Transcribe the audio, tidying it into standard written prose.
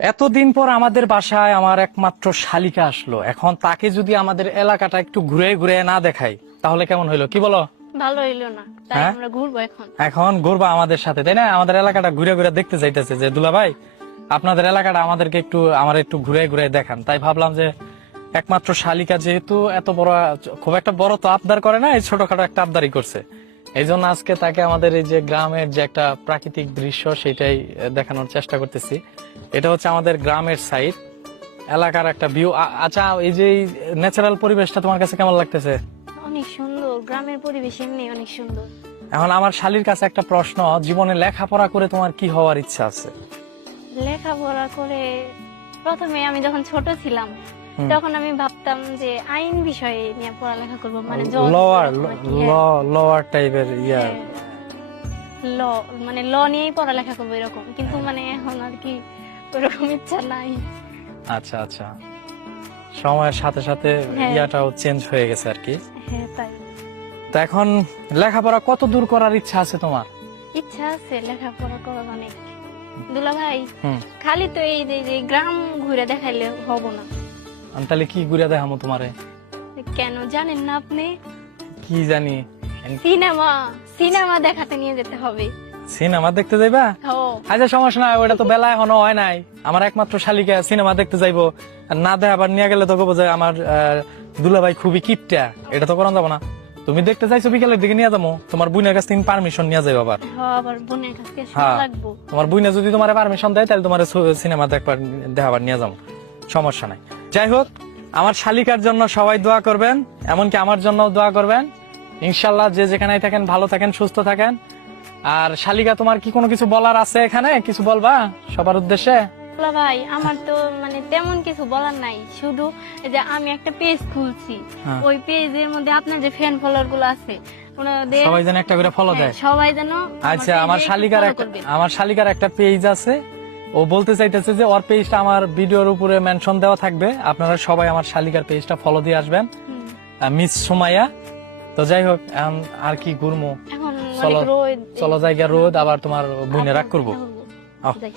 এতদিন পর আমাদের বাসায় আমার একমাত্র শালিকা আসলো। এখন তাকে যদি আমাদের এলাকাটা একটু ঘুরে ঘুরে না দেখাই তাহলে কেমন হইলো, কি বলো? ভালো হইলো না, তাই হ্যাঁ? আমরা ঘুরবো এখন। এখন ঘুরবা আমাদের সাথে, তাই না? আমাদের এলাকাটা ঘুরে ঘুরে দেখতে চাইতেছে যে দুলা ভাই আপনাদের এলাকাটা আমাদেরকে একটু ঘুরে ঘুরে দেখান। তাই ভাবলাম যে একমাত্র শালিকা যেহেতু এত বড়, খুব একটা বড় তো আবদার করে না, এই ছোটখাটো একটা আবদারই করছে। এই জন্য আজকে তাকে আমাদের এই যে গ্রামের যে একটা প্রাকৃতিক দৃশ্য সেটাই দেখানোর চেষ্টা করতেছি। এটা হচ্ছে আমাদের গ্রামের সাইড, এলাকার একটা ভিউ। আচ্ছা, এই যে ন্যাচারাল পরিবেশটা তোমার কাছে কেমন লাগতেছে? অনেক সুন্দর, গ্রামের পরিবেশ এমনি অনেক সুন্দর। এখন আমার শালীর কাছে একটা প্রশ্ন, জীবনে লেখাপড়া করে তোমার কি হওয়ার ইচ্ছা আছে? লেখাপড়া করে প্রথমে আমি যখন ছোট ছিলাম তখন আমি ভাবতাম যে আইন বিষয়ে নিয়ে পড়ালেখা করব, মানে লোয়ার টাইপের ইয়া, ল, মানে ল নিয়েই পড়ালেখা করবো এরকম। কিন্তু মানে এখন আর কি ওরকম ইচ্ছা নাই। আচ্ছা আচ্ছা, সময়ের সাথে সাথে হ্যাঁ। ইয়াটাও চেঞ্জ হয়ে গেছে আর কি। হ্যাঁ তাই। তো এখন লেখাপড়া কত দূর করার ইচ্ছা আছে তোমার? ইচ্ছা আছে লেখাপড়া করার অনেক। দুলা ভাই, হুম, খালি তো এই যে গ্রাম ঘুরে দেখাইলে হব না। আমি তাহলে কি ঘুরে দেখামো তোমারে? কেন জানেন না আপনি? কি জানি। সিনেমা, সিনেমা দেখাতে নিয়ে যেতে হবে। সিনেমা দেখতে যাইবা? ও আচ্ছা, সমস্যা নাই, ওটা তো বেলা এখনো হয় নাই। আমার একমাত্র শালিকা সিনেমা দেখতে যাইবো, আর না দেয় আবার নিয়ে গেলে তো কব যে আমার দুলাভাই খুবই কিপটা, এটা তো করা যাবো না। তুমি দেখতে চাইছো বিকেলের দিকে নিয়ে যাবো, তোমার বোনের কাছ থেকে পারমিশন নিয়ে যাবো আবার। আবার বোনের কাছে হ্যাঁ, লাগবো। তোমার বোনে যদি তোমার পারমিশন দেয় তাহলে তোমার সিনেমা দেখাবার নিয়ে যাবো, সমস্যা নাই। যাই হোক, আমার শালিকার জন্য সবাই দোয়া করবেন, এমনকি আমার জন্য দোয়া করবেন। ইনশাল্লাহ যে যেখানে থাকেন ভালো থাকেন, সুস্থ থাকেন। আর শালিকা, তোমার কি কোনো কিছু বলার আছে? এখানে কিছু বলবা সবার উদ্দেশ্যে? দুলা ভাই, আমার তো মানে তেমন কিছু বলার নাই, শুধু এই যে আমি একটা পেজ খুলছি, হ্যাঁ। ওই পেজের মধ্যে আপনার যে ফ্যান ফলোয়ার গুলো আছে ওনাদের সবাই যেন একটা করে ফলো দেয়। সবাই যেন আচ্ছা, আমার শালিকার একটা পেজ আছে, ও বলতে চাইতেছে যে ওর পেজটা আমার ভিডিওর উপরে মেনশন দেওয়া থাকবে, আপনারা সবাই আমার শালিকার পেজটা ফলো দিয়ে আসবেন, মিস সুমাইয়া। তো যাই হোক, আর কি ঘুরমো, এখন চলো অনেক রোদ, চলো জায়গা রোদ, আবার তোমার বোনে রাগ করবো। যাই।